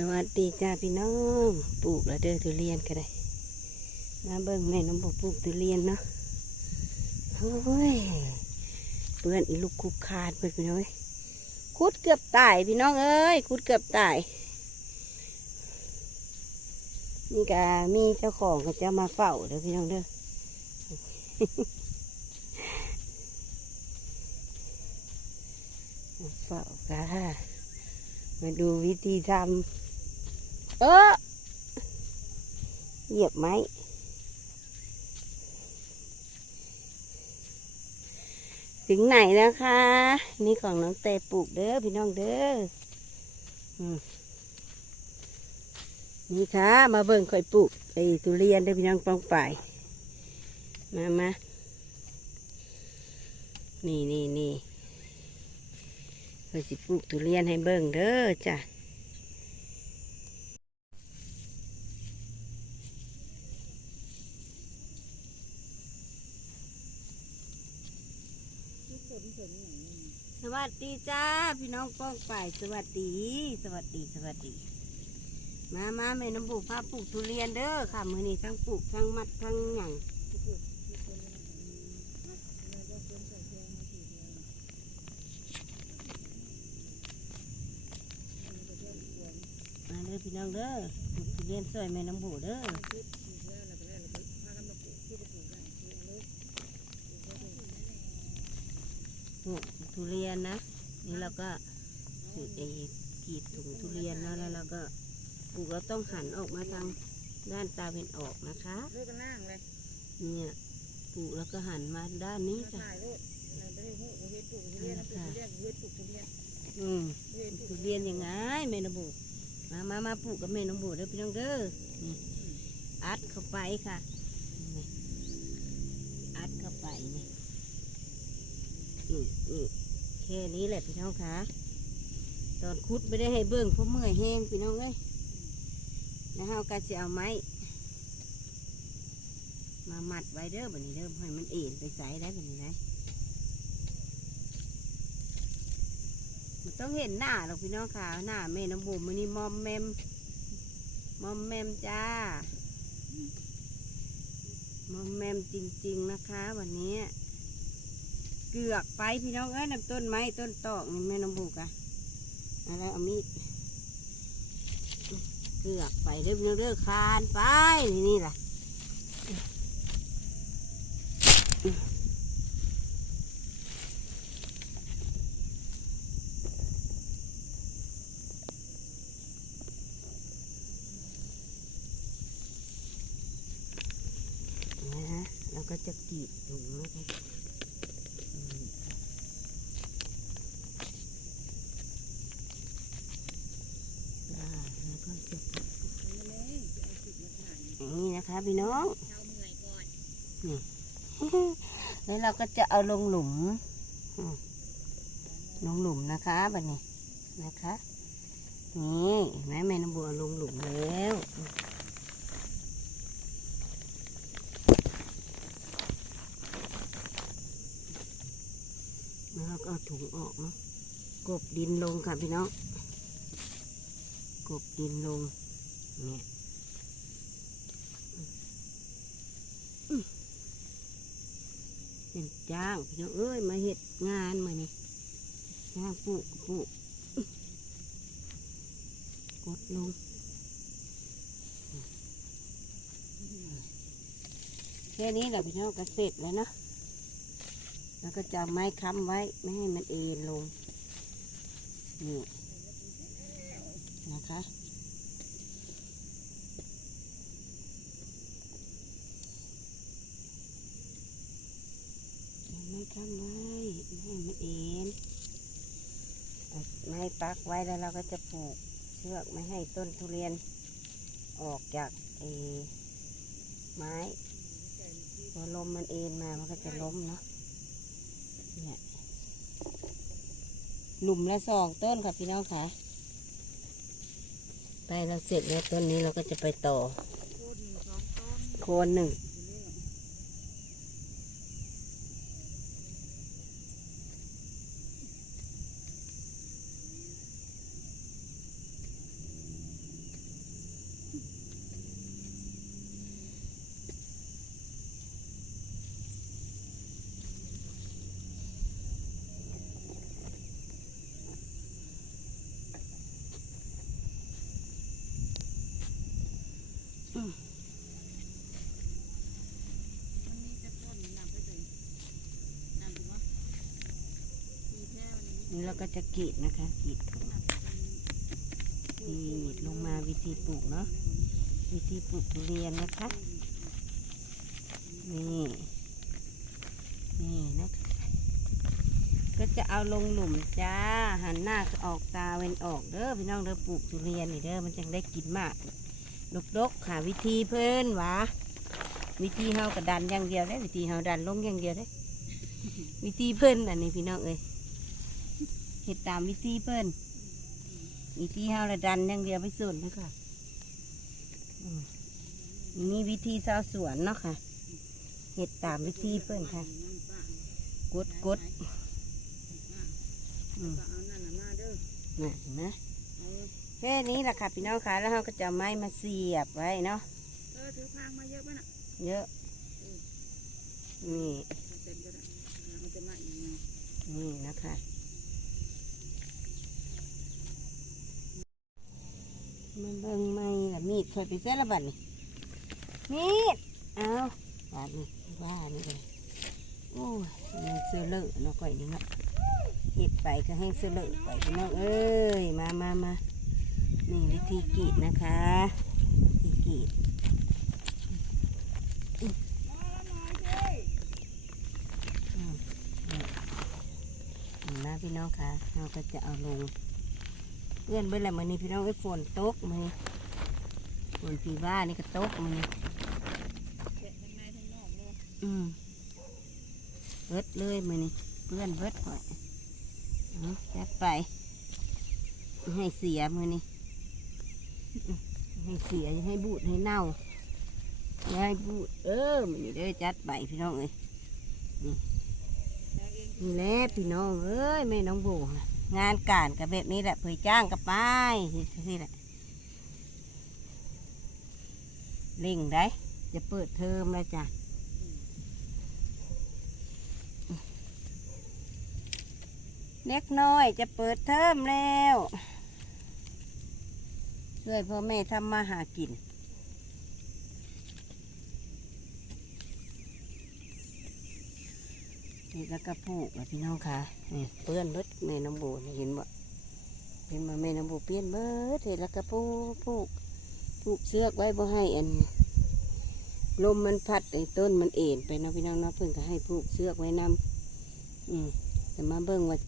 สวัสดีจ้าพี่น้องปลูกแล้วเด้อทุเรียนก็ได้มาเบิ่งแม่น้องบอกปลูกทุเรียนเนาะโอ้ยเปื้อนอีลูกคุกคาดเพื่อนพี่น้องเอ้ยคุดเกือบตายพี่น้องเอ้ยคุดเกือบตายนี่กะมีเจ้าของก็จะมาเฝ้าเด้อพี่น้องเด้อเฝ้าค่ะมาดูวิธีทำ เออเหยียบไหมถึงไหนแล้วคะ นี่ของน้องเตปลูกเด้อพี่น้องเด้อนี่ค่ะ มาเบิ่งข่อยปลูกไอ้ทุเรียนเด้อพี่น้องปองไปมามานี่นี่นี่ข่อยสิปลูกทุเรียนให้เบิ่งเด้อจ้ะ สวัสดีจ้าพี่น้องป้องป่ายสวัสดี สวัสดีสวัสดี มามาแม่น้ำบุกพาปลูกทุเรียนเด้อค่ะมือนี้ทั้งปลูกทั้งมัดทั้งหยั่งมาเด้อพี่น้องเด้อปลูกทุเรียนสวยแม่น้ำบุเด้อ ลูกทุเรียนนะ นี่เราก็ถือไอ้กรีดถุงทุเรียนนะแล้วเราก็ปลูกเราต้องหันออกมาทางด้านตาเป็นออกนะคะเลิกกันนั่งเลยเนี่ยปลูกแล้วก็หันมาด้านนี้จ้ะถ่ายรูปเราได้หูเฮ็ดปลูกทุเรียนปลูกทุเรียนเฮ็ดปลูกทุเรียนอืมเฮ็ดปลูทุกเรียนยังไงแม่นบุมามามาปลูกกับแม่น้องบุเด้อพี่น้องเด้อนี่อัดเข้าไปค่ะนี่อัดเข้าไปนี่ แค่นี้แหละพี่น้องคะตอนคุดไม่ได้ให้เบิ่งเพราะเมื่อยแห้งพี่น้องเอ้ยแล้วเราก็จะเอาไม้มามัดไว้เด้อบันนี้เด้อให้มันเอ็นไปใส่ได้แบันนี้นะมันต้องเห็นหน้าหรอกพี่น้องค่ะหน้าแม่น้ำบุมมันนี่มอมแมมมอมแมมจ้ามอมแมมจริง ๆนะคะ วันนี้ กือกไปพี่น้องเอ้ยน้ำต้นไม้ต้นตอกนี่แม่น้ำบุกอะอะไรเอามีดเกือกไปเด้อพี่องเด้อคานไปนี่นี่ล่ะนะฮะเราก็จะกรีดถุงนะคะอืมอ่าแล้วก็จะกรีดอย่าง นี้นะคะพี่น้องเช้าเมื่อยก่อนแล้วเราก็จะเอาลงหลุมอืมลงหลุมนะคะแบบนี้นะคะ นี่เห็นไหมแม่น้ำบัวลงหลุมแล้วแล้วเราก็เอาถุงออกเนาะกบดินลงค่ะพี่น้องกบดินลงเนี่ย เนจ้างพี่น้องเอ้ยมาเห็ดงานมานี่จ้างปลูกปลูกกดลงแค่นี้แหละพี่น้องก็เสร็จแล้วเนาะแล้วก็จะไม้ค้ำไว้ไม่ให้มันเอ็นลงนี่นะคะเอาไม้ค้ำไว้ไม่ให้มันเอ็นไม้ปักไว้แล้วเราก็จะปลูกเชือกไม่ให้ต้นทุเรียนออกจากไอ้ไม้พอลมมันเอ็นมามันก็จะล้มเนาะเนี่ยหลุมละสองต้นค่ะพี่น้องค่ะไปเราเสร็จแล้วต้นนี้เราก็จะไปต่อโคดึงสองต้นโคนหนึ่ง อืม มันมีแต่ต้นนำไปเลยนำดูว่ามีแค่วั นี่เราก็จะกรีดนะคะกรีดถุงกรีดลงมาวิธีปลูกเนาะวิธีปลูกทุเรียนนะคะนี่นี่นะคะก็จะเอาลงหลุมจ้าหันหน้าออกตาเว้นออกเด้อพี่น้องเด้อปลูกทุเรียนนี่เด้อมันจังได้กินมากดกๆค่ะวิธีเพิ่นหวะวิธีเฮากระดันอย่างเดียวได้วิธีเฮาดันลงอย่างเดียวได้วิธีเพิ่นอันนี้พี่น้องเอ้ย เฮ็ดตามวิธีเพิ่นวิธีเฮาระดันอย่างเดียวไปส่วนนะคะอืมนี่วิธีชาวสวนเนาะค่ะเฮ็ดตามวิธีเพิ่นค่ะ กดกดอืมก็เอานั่นน่ะมาเด้อน่ะเห็นไหมเอาแค่นี้แหละค่ะพี่น้องค่ะ แล้วเราก็จะเอาไม้มาเสียบไว้เนาะเออถือพางมาเยอะป่ะน่ะ เยอะ นี่เอาเต็มก็ได้เอาเต็มมาอีกหน่อยนี่นะคะ มันเบิ่งไม้ละมีดเคยไปเส้นละบัดนี่มีดเอาบาดนี่บ้านี่เลยโอ้ยมันเสือเลอะเนาะก่อยนี่เนาะหยิบไปก็ให้เสือเลอะไปพี่น้องเอ้ยมามามานี่วิธีกรีดนะคะวิธีกรีดนี่นะพี่น้องค่ะเราก็จะเอาลง เพื่อนเบื่อแล้วมันนี้พี่น้องไอ้ฝนตกมือฝนปีว่านี่ก็ตกมือนทั้งนอกเลยอืมเบิดเลยมือนี้เพื่อนเบิดก่อนเอาจัดไป ให้เสียมือนี้ให้เสียให้บูดให้เน่าให้บูดเออมันนี่เด้อจัดไปพี่น้องเอ้ยนี่แหละพี่น้องเอ้ยแม่น้องโบน่ะ งานการกับแบบนี้แหละเผยจ้างกับไปที่แหละเล่งได้จะเปิดเทอมแล้วจ้ะเล็กน้อยจะเปิดเทอมแล้วช่วยพ่อแม่ทำมาหากิน นี่แล้วก็ผูกพี่น้องค่ะนี่เปื้อนเบิดแม่น้ำโบเห็นบ่เห็นมาแม่น้ำโบเปลี่ยนเบิดเห็นแล้วก็ผูกผูกผูกเสือกไว้บ่ให้อันลมมันพัดไอ้ต้นมันเอ็นไปนะพี่น้องนะเพิ่นก็ให้ผูกเสือกไว้นำอืมแต่มาเบิ่งว่า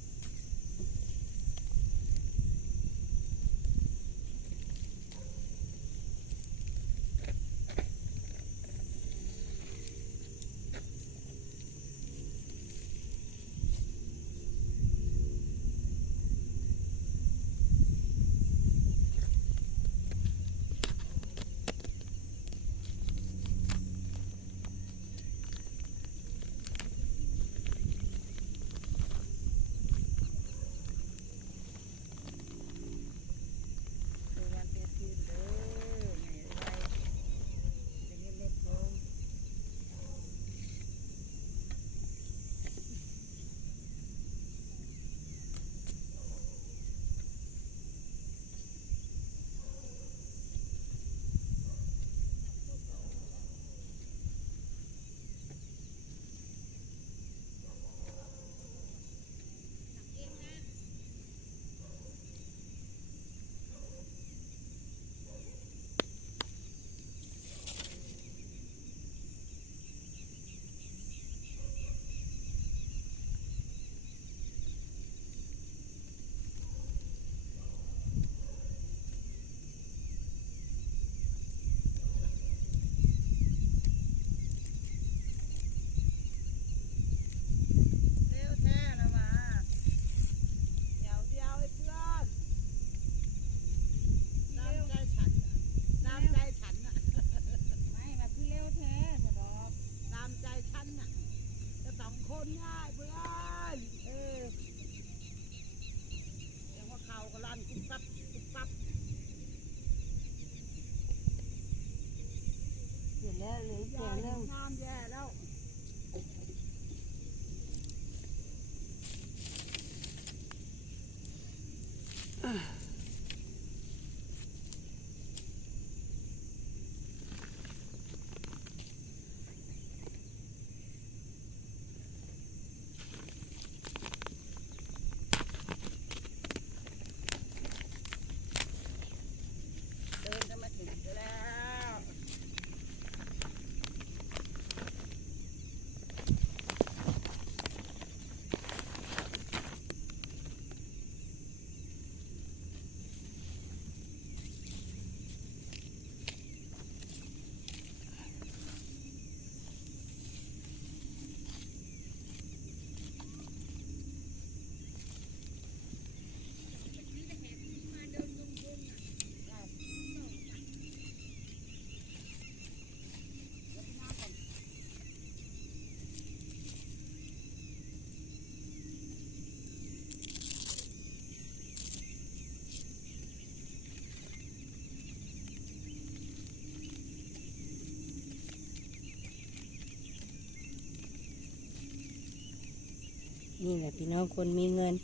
นี่แหละพี่น้องคนมีเงิน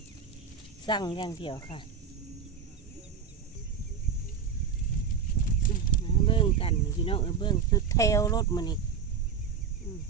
สั่งอย่างเดียวค่ะเบื้องกันพี่น้องเออเบื้องสุดเทลรถมันนี่อืม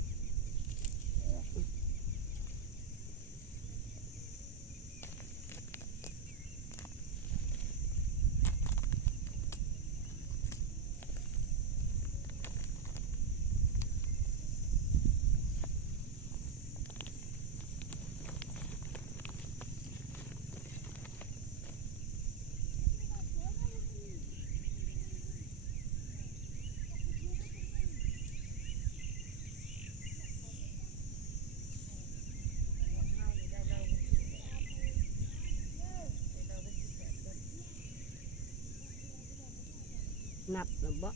นับแล้วบ่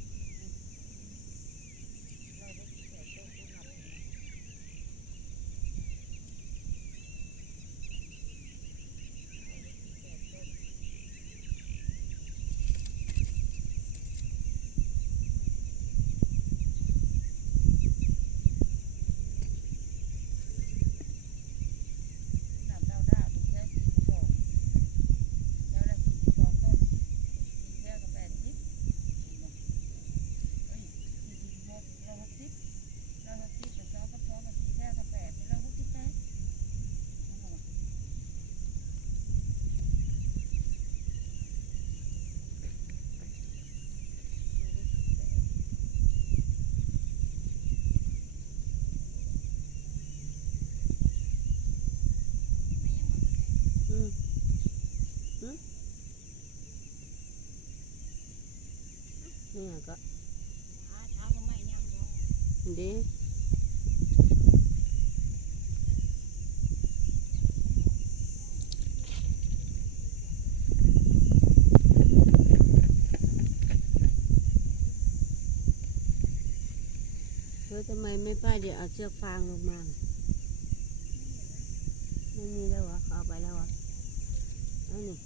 นับดาวด้าผมแค่สี่สิบสองแล้วละสี่สิบสองต้นสี่แค่กับแปดสิบเอ้ยสี่สิบหกร้อยหกสิบร้อยหกสิบกับสองกับสองกับสี่แค่กับแปดเป็นร้อยหกสิบแปดนั่นแหละ อืมอืมนี่ ก็เด้เฮ้ยทำไมไม่ป้าเดี๋ยวเอาเชือกฟางลงมา ไม่มีแล้วเหรอเอาไปแล้วเหรอเอานี่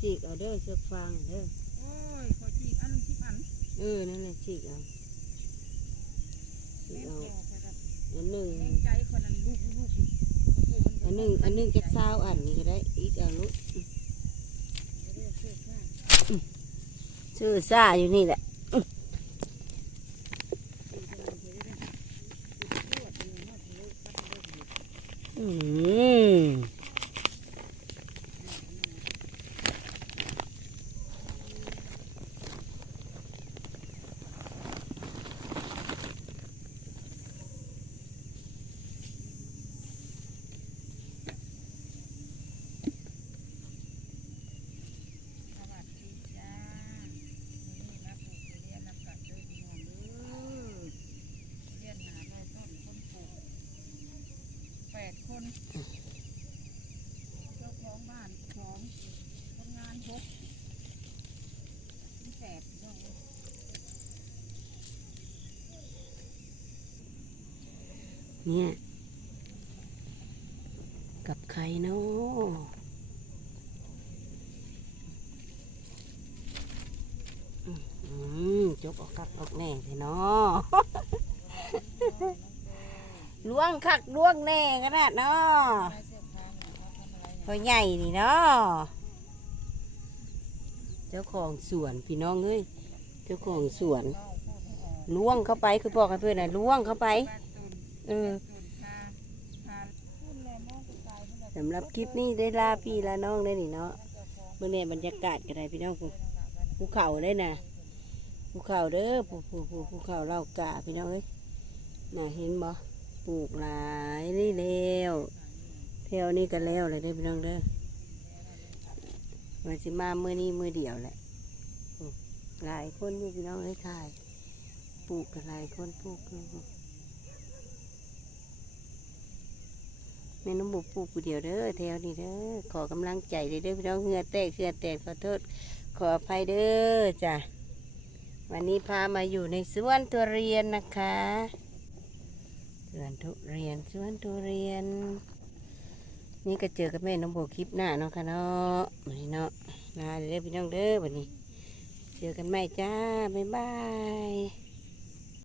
ฉีก เอาเด้อเชือกฟางเด้อ โอ้ยขอจีกอันหนึ่งสิบอันเออ นั่นแหละฉีกเอาฉีแม่กพเอาอไปครับอันหนึ่งแม่ใจคนนั้นลูกลูกอันหนึ่งอันหนึ่งจะเศร้าอันนี้ก็ได้ อีกอันลูกชื่อซ่าอยู่นี่แหละ คนเจ้าของบ้านสองคนงานหกมีแปดเจ้าเนี่ย กับใครเนาะอืมจกออกคักออกแน่เลยเนาะ ล้วงคักล้วงแน่ขนาดเนาะได้เนาะพอใหญ่นี่เนาะเจ้าของสวนพี่น้องเอ้ยเจ้าของสวนล้วงเข้าไปคือบอกให้เพื่อนนะล้วงเข้าไปเออสำหรับคลิปนี้ได้ลาพี่ลาน้องได้อนี่เนาะเมื่อเนี่ยบรรยากาศกันได้พี่น้องภูภูเขาได้นะภูเขาเด้อภูภูภูภูเขาเล่ากาพี่น้องเอ้ยน่ะเห็นบ่ ปลูกหลายนี่แล้วแถวนี้ก็แล้วเลยเด้พี่น้องเด้อมาสิมาเมื่อนี้มือเดียวแหละหลายคนอยู่พี่น้องเอ้ถ่าย ปลูกกันหลายคนปลูกอยู่แม่น้องบุปลูกผู้เดียวเด้อแถวนี้เด้อขอกำลังใจเด้อเด้อพี่น้องเหงื่อแตกเหงื่อแตกขอโทษขออภัยเด้อจ้ะวันนี้พามาอยู่ในสวนทุเรียนนะคะ สวนทุเรียนสวนทุเรียน นี่ก็เจอกับแม่น้องโบคลิปหน้าเนาะค่ะเนาะวันนี้เนาะลาเด้อพี่น้องเด้อวันนี้ เจอกันใหม่จ้า บ๊ายบาย